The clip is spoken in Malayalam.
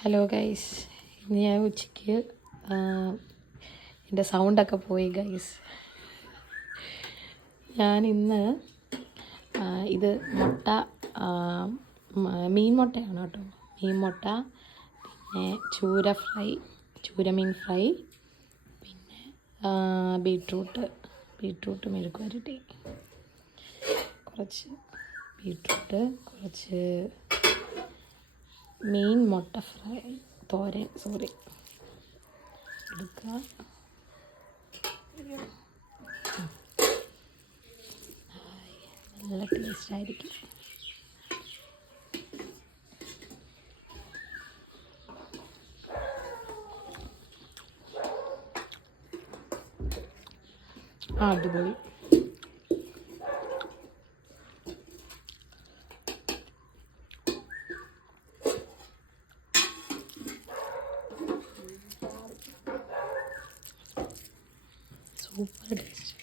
ഹലോ ഗൈസ്, ഇന്ന് ഞാൻ ഉച്ചയ്ക്ക് എൻ്റെ സൗണ്ടൊക്കെ പോയി ഗൈസ്. ഞാനിന്ന് ഇത് മുട്ട, മീൻ മുട്ടയാണ് കേട്ടോ. മീൻ മുട്ട, പിന്നെ ചൂരമീൻ ഫ്രൈ, പിന്നെ ബീട്രൂട്ട് മെഴുക്ക് പുരട്ടി, കുറച്ച് ബീട്രൂട്ട്, കുറച്ച് മീൻ മുട്ട ഫ്രൈ തോരൻ എടുക്കുക. നല്ല ടേസ്റ്റായിരിക്കും. അടിപൊളി. Super taste.